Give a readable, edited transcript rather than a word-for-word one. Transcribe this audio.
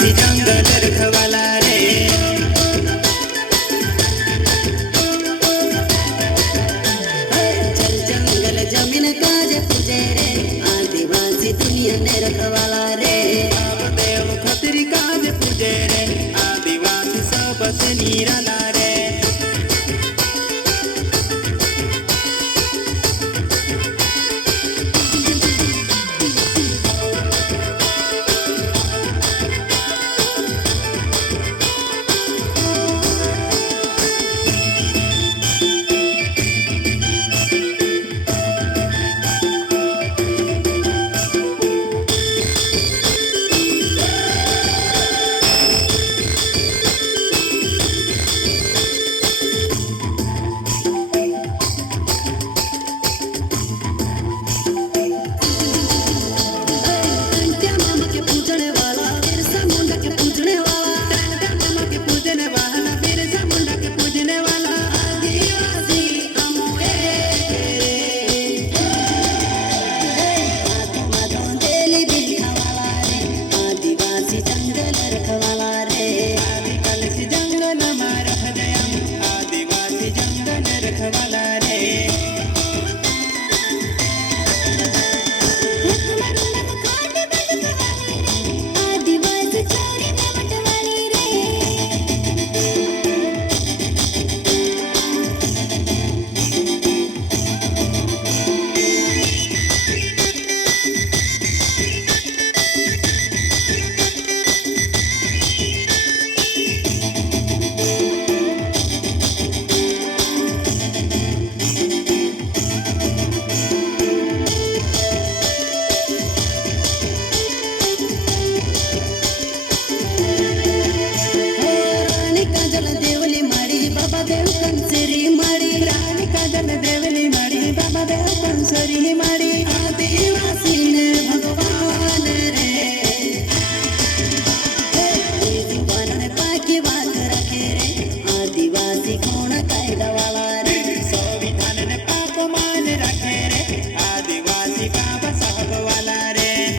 आदिवासी जंगल रखवाला रे। चल जंगल जमीन काज पूजे रे, आदिवासी दुनिया ने रखवाला रे। देव खतरी काज पूजे रे, आदिवासी सबसे निराला रे। आदिवासी कोण कायदा